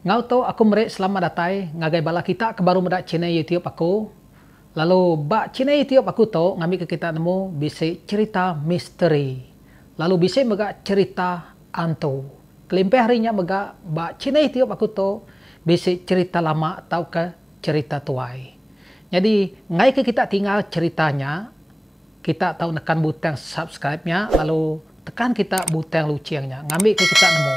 Ngau to aku merek selamat datai ngagai bala kita ke baru medak channel YouTube aku. Lalu bak channel YouTube aku to ngambil ke kita nemu bisa cerita misteri. Lalu bisa mega cerita antu. Kelimpe harinya mega bak channel YouTube aku to bisa cerita lama atau ke cerita tuai. Jadi ngai ke kita tinggal ceritanya, kita tahu nekan butang subscribe-nya, lalu tekan kita butang loncengnya, ngambil ke kita nemu.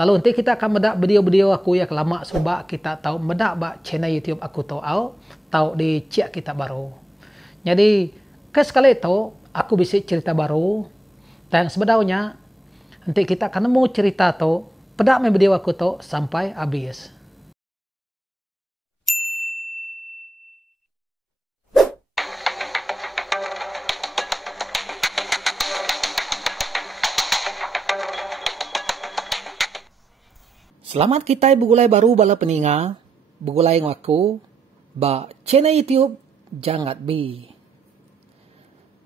Lalu nanti kita akan medak video-video aku yang lama sebab kita tahu medak bak channel YouTube aku tahu di cek kita baru. Jadi ke sekali itu aku bisa cerita baru dan sebenarnya nanti kita akan nemu cerita tu pedak main video aku tu sampai habis. Selamat kita begulai baru bala peninga, begulai ngaku, ba channel YouTube Jangat Bi.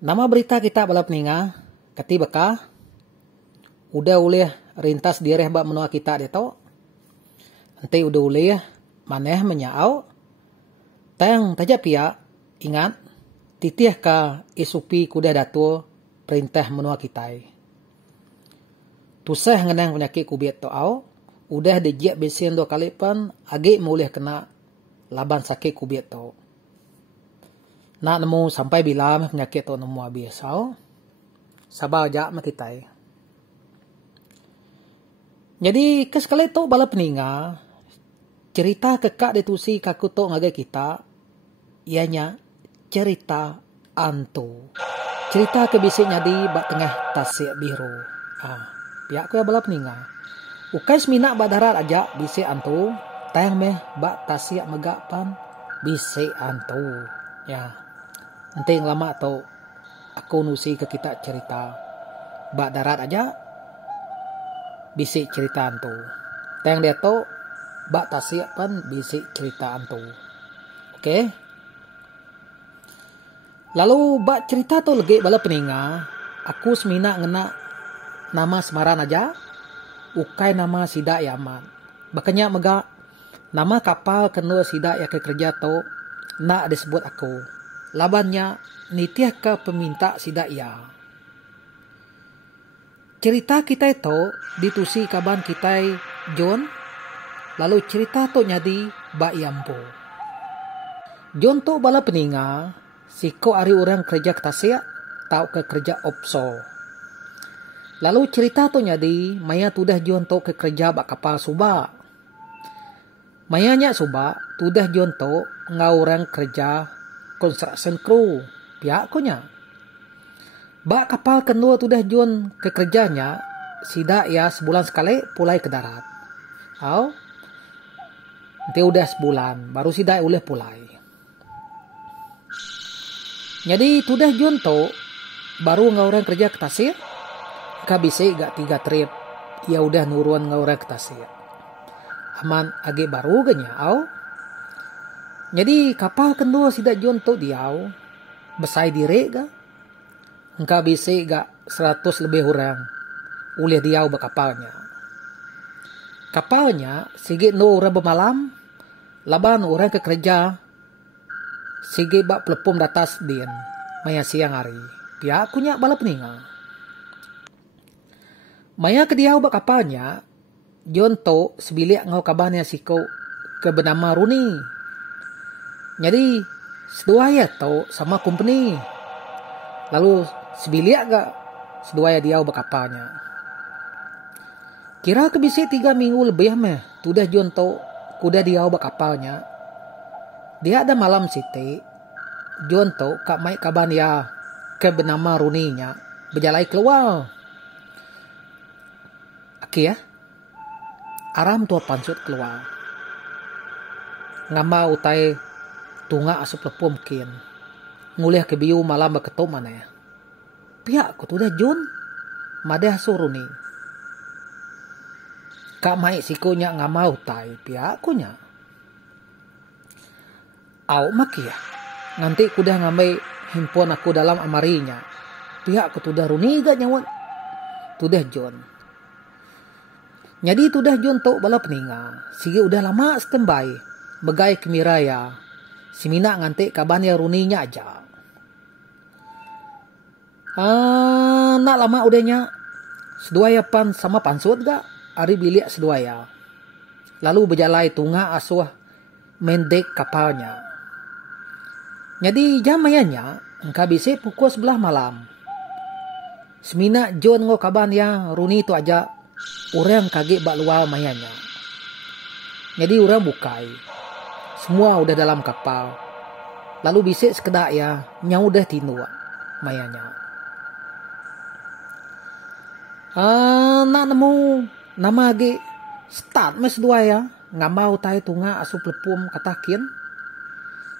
Nama berita kita bala peninga, kati baka, udah uleh rintas direh ba menua kita dia to. Nanti udah uleh maneh menyau, tayang taja pia, ingat, titih ka isupi kuda datu perintah menua kita. Tusah ngenang penyakit kubiet to au, udah dijiak besen 2 kali pan agi mulih kena laban sakit kubiet to. Nak nemu sampai bila penyakit to nemu habis au. Sabar aja mak kita. Jadi ke sekali to bala peninga cerita kekak ditusi kaku to ngagai kita ianya cerita antu. Cerita kebisik di bak tengah tasik biru. Pihak ku ya bala peninga. Ukai semina bak darat aja bisi antu, tayang meh bak tasik megak pan bisi antu. Ya, nanti yang lama atau aku nusi ke kita cerita bak darat aja bisi cerita antu. Tayang dia tu bak tasik pan bisi cerita antu. Oke? Lalu bak cerita tu lagi bala peninga, aku semina ngena nama semaran aja. Ukai nama sidak yaman. Bakanya mega nama kapal kena sidak ya ke kerja tu nak disebut aku. Labannya nitiah ke peminta sidak ya. Cerita kita itu ditusi kaban kita John. Lalu cerita tu nyadi bak yampu. John tu bala peninga siko ari orang kerja ke Tasik tau ke kerja offshore. Lalu cerita tu nyadi, maya tudah John to ke kerja bak kapal suba. Mayanya suba, tudah John to ngau orang kerja construction crew. Pihak kunya. Bak kapal kenua tudah John ke kerjanya, sida ya sebulan sekali pulai ke darat. Nanti udah sebulan, baru sida uleh pulai. Jadi tudah John to baru ngau orang kerja ke Tasik. Kabise gak 3 trip, ya udah nuruan ngauran ke Tasik. Aman age baru ganya au. Jadi kapal kendua sidak John to diau, besai dire ga. Engka bise gak 100 lebih orang, uleh diau bakapalnya. Kapalnya sige no orang bermalam, laban orang ke kerja, sige bak pelepum datas din, maya siang hari. Pihak kunya bala peninga. Maya ke diau bak kapalnya, John to sebilik ngau kabarnya siko ke bernama Runi. Jadi seduaya to sama company. Lalu sebilik gak seduaya diau bak kapalnya. Kira kebisi 3 minggu lebih meh, tudah John to kuda diau bak kapalnya. Dia ada malam siti, John to kak mai kaban ya ke bernama Runi-nya berjalai keluar. Ya, aram tua pansut keluar. Ngama utai tunga asup lepum kin. Ngulih ke biu malam beketuk mana ya. Pihak ku tuh John, madeh suruh nih. Kak mai sikunya ngama utai pihak kunya. Au maki ya. Nanti kuda ngamai himpun aku dalam amarinya. Pihak ku tuh runi gak nyawat. Tuh John. Jadi tu dah John tok bala peninga. Sige udah lama standby. Begai kemiraya. Si Mina ngantik kabannya runinya aja. Nak lama udahnya. Seduaya pan sama pansut gak? Ari bilik seduaya. Lalu berjalai tunga asuh mendek kapalnya. Jadi jam mayanya engkau bisa pukul 11 malam. Semina John ngo kaban ya runi tu aja orang kaget bak luar mayanya. Jadi orang bukai. Semua udah dalam kapal. Lalu bisik sekedak ya nyau dah tinu mayanya. Nak nemu nama age start mes dua ya ngamau tai tunga asu plepum katakin.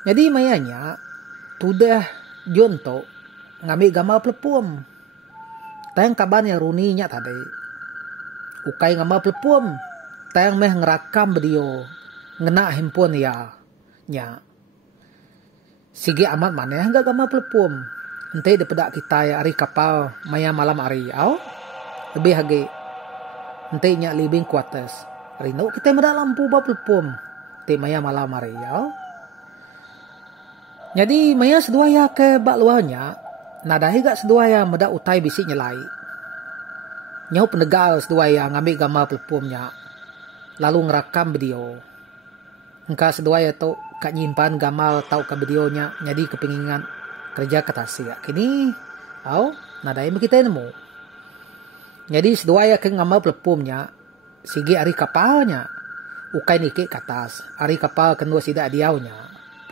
Jadi mayanya tudah jonto ngambil gamal plepum. Tayang kaban ya runinya tadi. Ukai ngamal plepum. Tayang meh ngerakam video. Ngena handphone ya. Nya. Sige amat mana yang gak gamal plepum. Ente depedak kita ya hari kapal maya malam hari. Au? Lebih hage. Ente nya living quarters. Rino kita medak lampu ba plepum. Ente maya malam hari. Au? Jadi maya sedua ya ke bak luarnya. Nadahi gak sedua ya medak utai bisi nyelai. Nyau penegal sedua ya ngambil gambar plepumnya. Lalu ngerakam video. Engkau sedua ya tu kak nyimpan gambar tau ke videonya. Jadi kepingingan kerja katasi ya. Kini, nadahi kita nemu. Jadi sedua ya ke gambar plepumnya. Sigi ari kapalnya. Ukai nike ke atas. Ari kapal kedua sidak diaunya.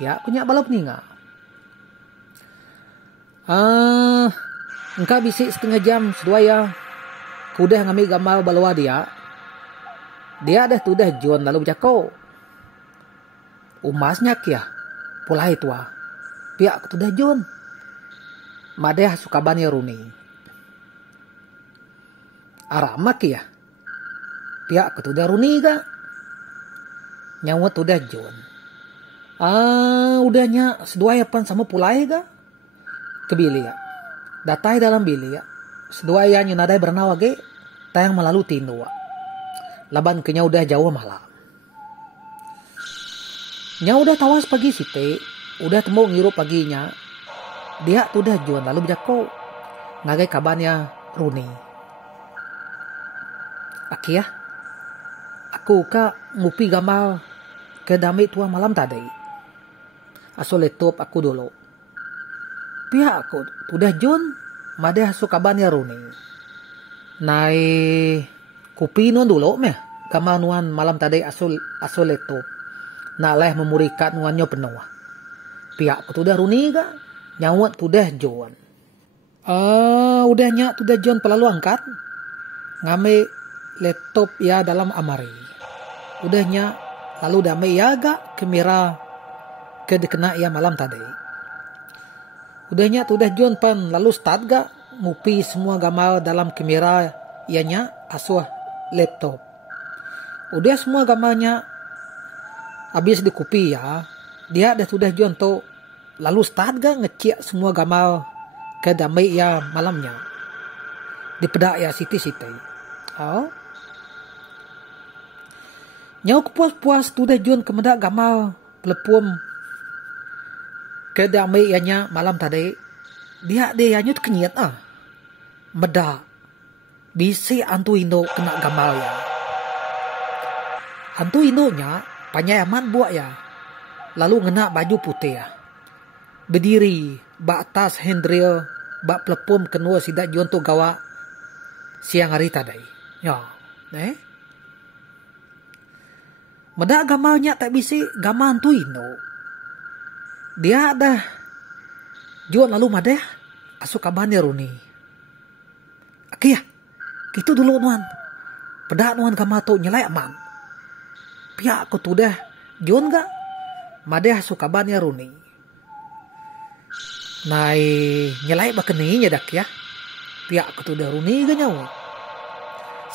Pihak punya balap ninga. Engkau bisik setengah jam sedua ya. Kudah ngambil gambar balua dia. Dia dah tu dah John lalu bercakap. Umasnya kia. Pulai tua. Pihak tu dah John. Madeh sukabannya runi. Aramak kia. Pihak tu dah runi ga. Nyawa tu dah John. Udahnya sedua ya pan sama pulai ga. Ke bilik ya. Datai dalam bilik ya. Sedua ya nyunadai bernawa ge. Tayang melalui tindu. Laban kenya udah jauh malam. Nya udah tawas pagi site. Udah temu ngirup paginya. Dia tuh udah John lalu berjako. Ngagai kabarnya Runi. Aki ya. Aku ka ngupi gamal. Ke dami tua malam tadi. Aso laptop aku dulu. Pihak aku udah John. Madeh aso kabarnya Runi. Nai kupi nuan dulu meh. Kama nuan malam tadi asul laptop. Nak leh memurikat nuannya penuh. Pihak aku udah Runi ga. Nyawat udah John. Udahnya udah John pelalu angkat. Ngame laptop ya dalam amari. Udahnya lalu damai ya ga kamera ke dikena ya malam tadi. Udahnya udah John pan lalu start ga ngupi semua gambar dalam kamera ianya asuh laptop. Udah semua gambarnya habis dikupi ya. Dia dah sudah John tu lalu start ga ngecek semua gambar ke damai ya malamnya. Di pedak ya siti-siti. Nyau kepuas-puas tu dah John kemedak gambar pelepum ke damai ianya malam tadi. Dia nyut kenyat Meda. Bisi antu Indo kena gambar ya. Antu Indonya panyai amat buat ya. Lalu ngena baju putih ya. Berdiri. Bak tas handrail. Bak pelepum kenua sidak John tu gawa. Siang hari tadi. Ya. Meda gambarnya tak bisi gambar antu Indo. Dia dah John lalu madeh. Asuk kabarnya Runi. Aki ya. Gitu dulu nuan. Pedak nuan gambar tu nyelai aman. Pihak aku tu dah John ga. Madeh asuk kabarnya Runi. Nai nyelai bakeninya dak ya. Pihak aku tu dah Runi ga nyawa.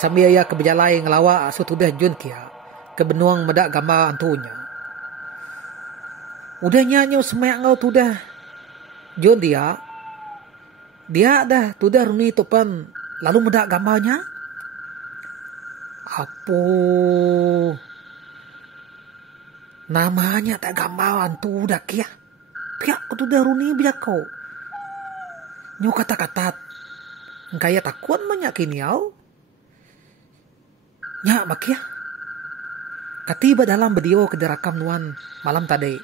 Sambil ya kebejalai ngelawa asuk tu dah John kia. Kebenuang medak gambar antunya. Udah nyanyi semak ngau tu dah John dia dah tu dah Runi tu pan lalu medak gambarnya. Apo namanya tak gambaran tu dah kia. Pihak tu dah runi bijak kau. Nyo kata-kata kaya takut banyak kini au. Nya makia. Katiba dalam video kederakam nuan malam tadi.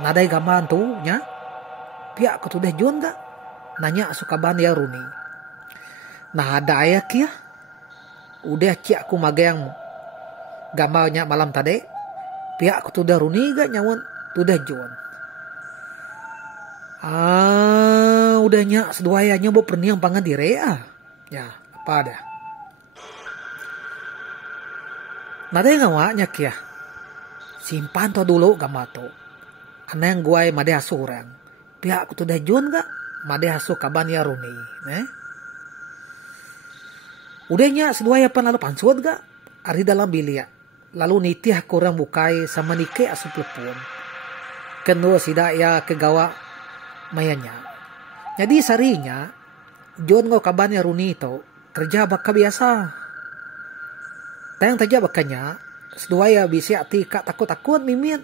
Nadai gambaran tu nya. Pihak tu dah juan gak. Nanya suka ban ya runi. Nah ada ayah kia. Udah cik aku magang gambarnya malam tadi. Pihak tu dah runi gak nyawan tu dah juan. Udah nyak seduaya nyoba perniang pangan dire ya apa ada. Nada ngawa nyak ya. Simpan to dulu gambar to. Anang guai made hasu orang. Pihak tu dah juan gak made hasu kaban ya runi, Udah nyak seduaya pan lalu pansuat gak ari dalam bilik. Lalu nitih kurang bukai sama nike asup lepun. Kedua sidak ya kegawa mayanya. Jadi sarinya John ngo kabannya runi itu kerja baka biasa. Tayang taja bakanya seduaya bisi ati kak takut-takut mimit.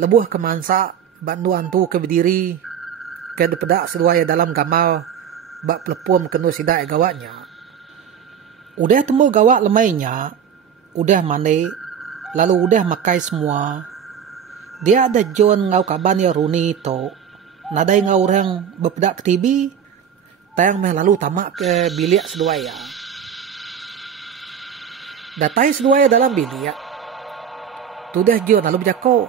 Lebuh kemansa bantuan tu ke berdiri ke depedak seduaya dalam gamal bak pelepum kenu sidak gawanya. Udah temu gawak lemainya, udah mandi, lalu udah makai semua. Dia ada John ngau kabannya runi itu. Nadai ngau orang bepedak ke TV. Tayang meh lalu tamak ke bilik seduaya. Datai seduaya dalam bilik. Tu dah John lalu berjako.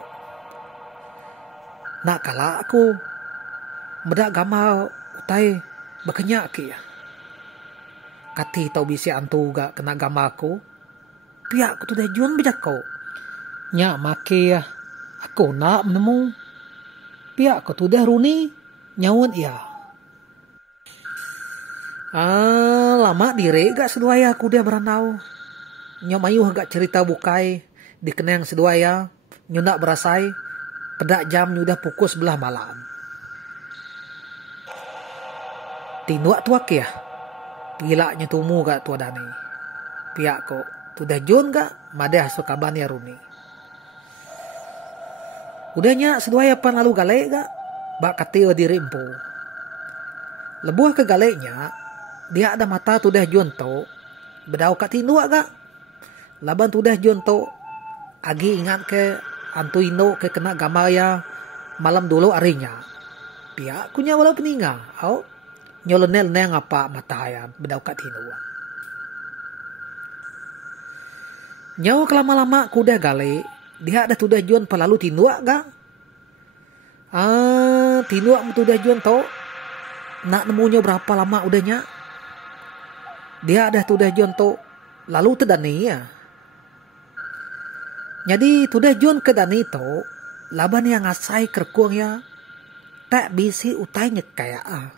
Nak kala aku medak gamal utai berkenyak ki. Kati tau bisi antu gak kena gamal aku. Pihak aku tu dah John berjako. Nyak maki ya. Aku nak menemu. Pihak aku tu dah runi. Nyawun ya. Lama dire gak seduaya aku dia beranau. Nyo mayuh gak cerita bukai. Dikenang seduaya. Nyo nak berasai. Pedak jam nyo dah pukul 11 malam. Tinduak tuak ya. Pilaknya tumu gak tua dani. Pihak ko. Tu dah John gak. Madah sukaban ya runi. Udahnya seduaya pan lalu galek gak. Bak katil diri empu. Lebuh ke galeknya. Dia ada mata tu dah John to. Bedau kat tinduak gak. Laban tu dah John to. Agi ingat ke. Antu ino ke kena gambar ya. Malam dulu arinya. Pihak kunya walau peninga. Au. Nyolenel neng apa mata ya. Bedau kat tinduak. Nyawa kelama-lama kuda galek. Dia ada tudah John pelalu tinduak gak? Tinduak tudah John to. Nak nemunya berapa lama udahnya? Dia ada tudah John to. Lalu tedani ya. Jadi tudah John ke dani to. Laban yang ngasai kerkuang ya. Tak bisi utai nyekaya.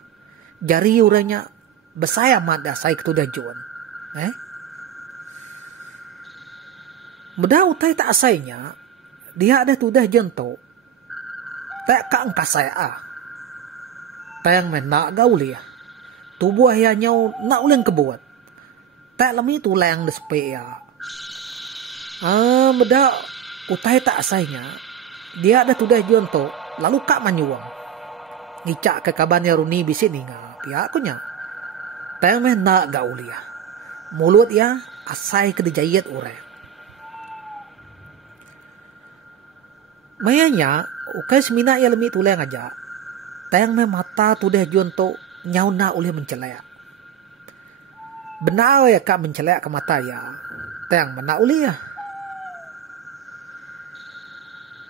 Jari uranya. Besaya mat dasai ke tudah John. Beda utai tak asainya. Dia ada tudah jento. Tak ka angka saya. Tayang men nak gauli ya. Tubuh ya nyau nak ulang kebuat. Tak lami tu layang despe ya. Beda utai tak asainya. Dia ada tudah jento. Lalu kak manyuang. Ngicak ke kabannya runi bisi ninga. Pihak kunya. Tayang men nak gauli ya. Mulut ya asai ke dijayat urang. Mayanya, ukai semina ya lemi tulang aja. Tayang me mata tu dah John to nyau na oleh mencelak. Benar ya kak mencelak ke mata ya. Tayang mana oleh ya.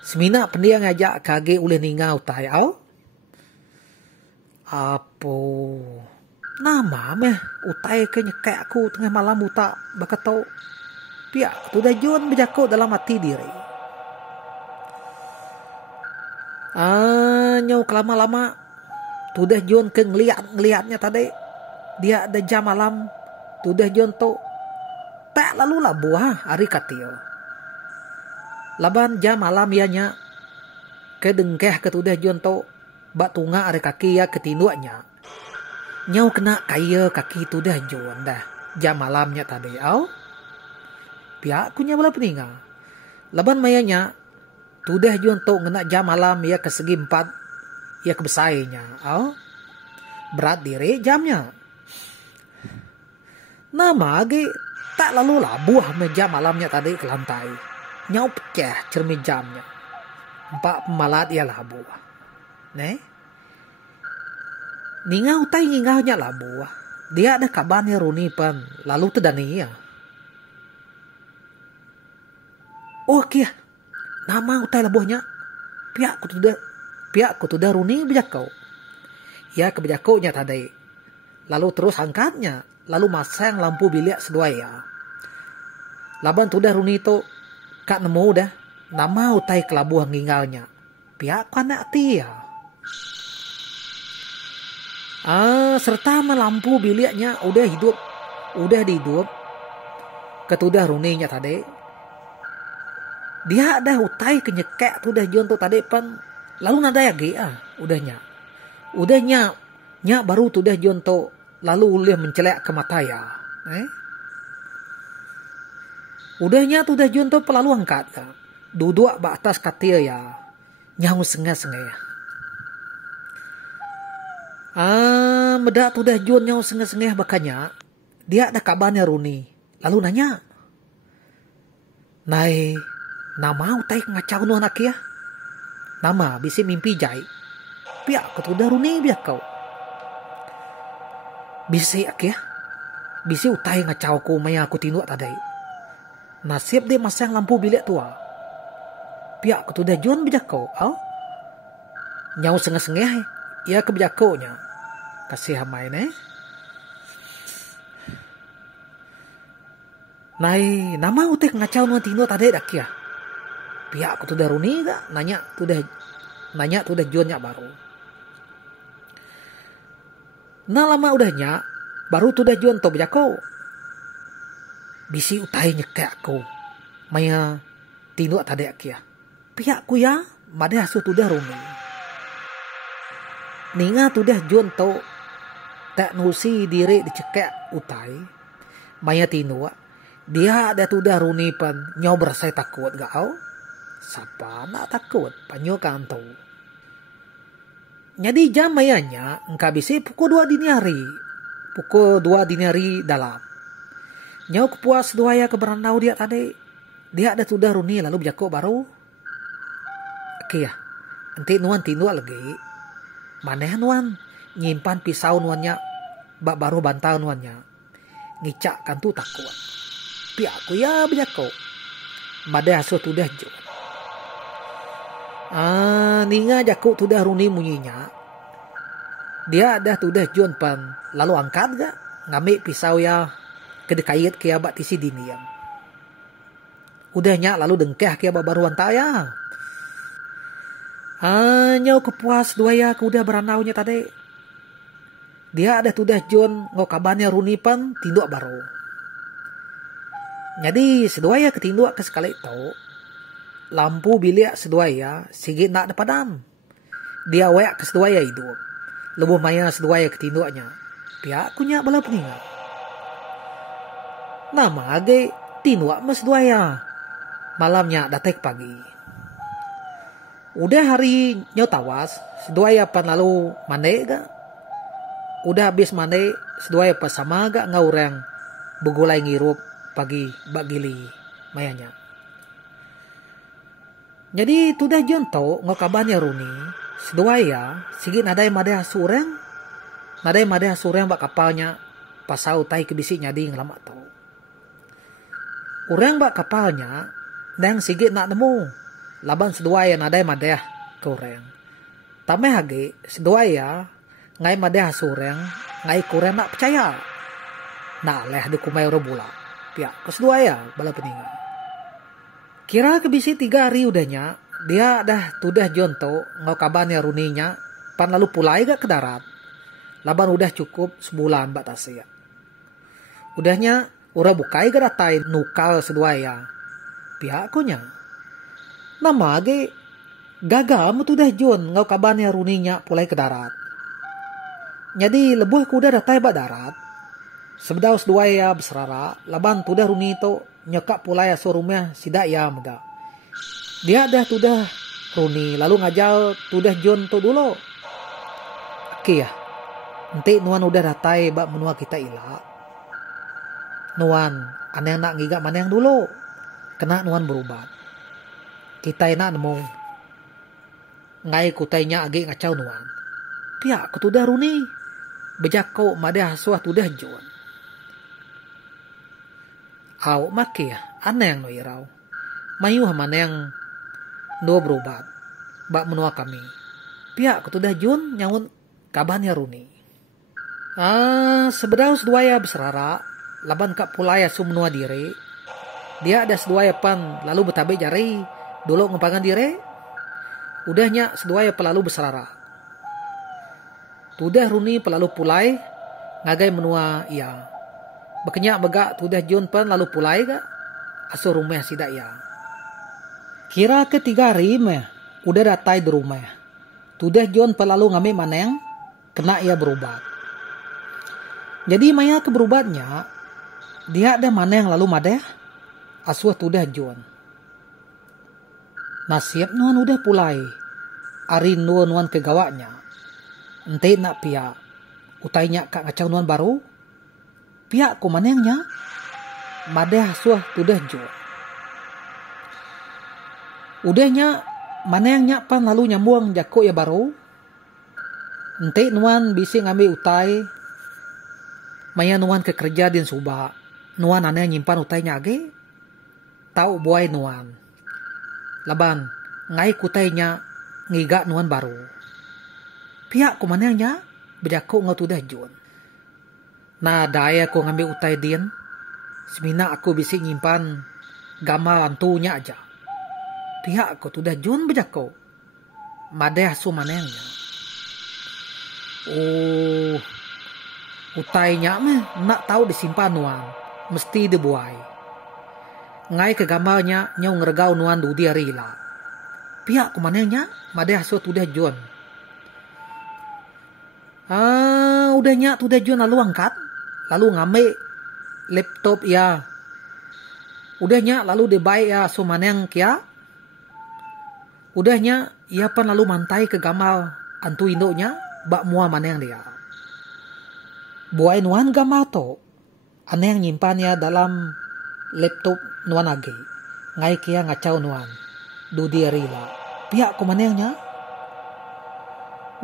Semina pendiang aja kage oleh ningau utai au. Apo. Nama meh utai ke nyekek aku tengah malam buta bakatau. Pihak tu dah John berjako dalam hati diri. Nyau kelama-lama. Tudah John ke ngeliatnya tadi. Dia ada jam malam. Tudah John to. Tak lalu lah buah hari katio. Laban jam malam ianya. Ke dengkeh ke tudah John to. Bak tunga hari kaki ya ketinduaknya. Nyau kena kaya kaki tudah John dah. Jam malamnya tadi. Au. Pihak kunya bala peninga. Laban mayanya tudah juan to ngena jam malam ya ke segi 4 ya kebesainya. Berat diri jamnya. Nama age tak lalu labuh meja malamnya tadi ke lantai. Nyau pecah cermin jamnya. 4 pemalat ya labuh. Ninga utai ngingahnya labuh. Dia ada kabarnya Runi pan. Lalu tedani ya. Oh kia. Nama utai labuhnya. Pihak ku tudah Runi bejakau. Ya kebejakaunya tadi. Lalu terus angkatnya. Lalu masang lampu bilik seduaya. Laban tudah Runi itu kak nemu dah. Nama utai kelabuh ngingalnya. Pihak anak tia. Serta lampu biliknya udah dihidup. Ketudah Runinya tadi. Dia ada utai kenyekek tudah John tu tadi pan. Lalu nada ya udahnya baru tudah John tu lalu ulih mencelek ke mata ya. Udahnya tudah John tu pelalu angkat ka. Duduk atas katil ya. Nyahu sengah-sengah. Medak tudah John nyahu sengah-sengah bakanya. Dia ada kabarnya Runi. Lalu nanya. Nama utai ngacau nu anak ya. Nama bisi mimpi jai. Pihak ketudah Runi biak kau. Bisi ak ya. Bisi utai ngacau ku maya aku tinuk tadai. Nasib dia masang lampu bilik tua. Pihak ketudah John bijak kau. Nyau sengah-sengah. Ya kebijak kau nya. Kasih hamai nama utai ngacau nu tinuk tadai dak ya. Pihak aku tudah Runi gak nanya tudah John nya baru. Nah lama udahnya baru tudah John to bejako. Bisi utai nyekek aku. Maya tinuk tadi akia. Pihak ku ya made hasu tudah Runi. Ninga tudah John to tak nusi diri dicekek utai. Maya tinuk. Dia ada tudah Runi pan nyaw bersai takut gak au. Sapa nak takut panyo kanto. Jadi jam mayanya engkau bisi pukul 2 dini hari. Pukul 2 dini hari dalam. Nyau kepuas doaya ke berandau dia tadi. Dia ada tudah Runi lalu bijako baru. Oke ya. Nanti nuan tindu lagi. Maneh nuan nyimpan pisau nuannya. Bak baru bantal nuannya. Ngicak kan tu takut. Piaku ya bijako. Mada hasil tudah John. Ninga jaku tudah Runi munyinya. Dia ada tudah John pan. Lalu angkat gak? Ngambil pisau ya. Kedekait kia bak tisi diniam. Udahnya lalu dengkeh kia bak baruan taya. Nyau kepuas doaya ke udah beranaunya tadi. Dia ada tudah John ngokabannya Runi pan tinduk baru. Jadi sedoaya ketinduk ke sekali itu. Lampu bilik seduaya sigit nak padam. Dia wayak ke seduaya hidup. Lebuh maya seduaya ketinduknya. Pihak kunya bala peningat. Nama age tinduk mas seduaya. Malamnya datek pagi. Udah hari nyau tawas. Seduaya pan lalu mande ga. Udah habis mande. Seduaya pas sama ga ngaurang. Begulai ngirup pagi bak gili mayanya. Jadi tudah John to ngokabannya Runi. Seduaya sigit nadai madai sureng. Nadai madai sureng bak kapalnya. Pasau tai kebisi nyadi ngelamak to. Urang bak kapalnya. Nang sigit nak nemu. Laban seduaya nadai madai ke urang. Tameh hage seduaya. Ngai madai sureng. Ngai kurang nak percaya. Nak leh dikumai robula. Pihak ke seduaya bala peninggal. Kira kebisi 3 hari udahnya. Dia dah tudah John to. Ngau kabarnya Runinya. Pan lalu pulai gak ke darat. Laban udah cukup sebulan bak tasya. Udahnya. Ura bukai gak datai nukal seduaya. Pihak kunya. Nama age. Gagal tudah John. Ngau kabarnya Runinya pulai ke darat. Jadi lebuh kuda datai bak darat. Sebedau seduaya berserara. Laban tudah Runi to. nyokap pulai aso rumah sidak ya mega. Dia dah tudah Runi lalu ngajal tudah John tu dulu. Oke ya. Nanti nuan udah datai bak menua kita ila. Nuan, aneh nak ngigak mana yang dulu. Kena nuan berubat. Kita enak nemu. Ngai kutainya agi ngacau nuan. Pihak ketudah Runi. Bejako madah suah tudah John. Aw maki ya, aneh yang no irau. Mayu mana yang no berubat. Bak menua kami. Pihak ketudah John nyangun kabarnya Runi. Sebenarnya seduaya berserara. Laban kak pulaya su menua diri. Dia ada seduaya pan lalu betabe jari. Dulu ngepangan diri. Udahnya seduaya pelalu berserara. Tudah Runi pelalu pulai. Ngagai menua iya. Bekenyak begak tudah John pan lalu pulai gak. Asu rumah sidak ya. Kira ketiga hari meh. Udah datai di rumah. Tudah John pelalu ngambil maneng. Kena ia berubat. Jadi maya ke berubatnya. Dia ada maneng lalu madeh. Asuh tudah John. Nasib nuan udah pulai. Arin nuan ke gawaknya. Ente nak pihak. Utainya kak ngacau nuan baru. Pihak ku manengnya. Madeh asuh tudah John. Udahnya manengnya pan lalu nyambung jako ya baru. Ente nuan bisa ngambil utai. Maya nuan ke kerja din suba. Nuan aneh nyimpan utainya age. Tahu buai nuan. Laban ngai kutainya ngiga nuan baru. Pihak ku manengnya bejako ngatudah John. Nah daya ku ngambil utai din. Semina aku bisa nyimpan gambar antunya aja. Pihak ku tudah John bejako. Madeh asu manengnya. Utainya meh nak tahu disimpan nuan. Mesti dibuai. Ngai ke gambarnya nyau ngergau nuan du dia rila. Pihak kemananya madeh asu tudah John. Udahnya tudah John lalu angkat. Lalu ngambil laptop ya. Udahnya lalu dibaik ya asu maneng kia. Udahnya ia pan lalu mantai ke gambar antu indoknya. Bak mua maneng dia. Buai nuan gambar to. Aneh yang nyimpannya dalam laptop nuan age. Ngai kia ngacau nuan. Du dia rila. Pihak ku manengnya.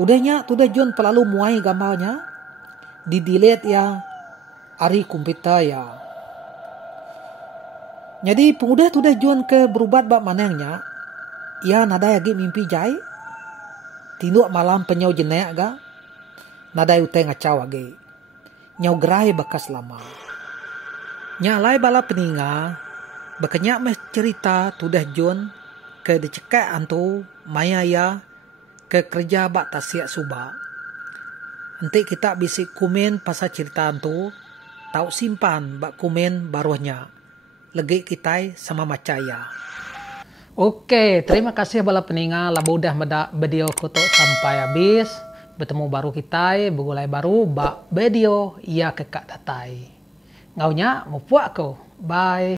Udahnya tudah John pelalu muai gambarnya. Di-delete ya. Ari komputer ya. Jadi pengudah tudah John ke berubat bak manengnya. Ia nada lagi mimpi jai. Tinduk malam penyau jenek ga. Nada utai ngacau age. Nyau gerai bekas lama. Nyalai bala peninga. Bekenyak meh cerita tudah John. Ke dicekak antu. Maya ya. Ke kerja bak tasiak suba. Nanti kita bisa komen pasal cerita antu. Tahu simpan bak komen baruhnya. Legi kita sama macaya. Oke, terima kasih bala peninga labu udah medak video kutuk sampai habis. Bertemu baru kita, begulai baru bak video ia kekak datai. Ngaunya mau puak ko. Bye.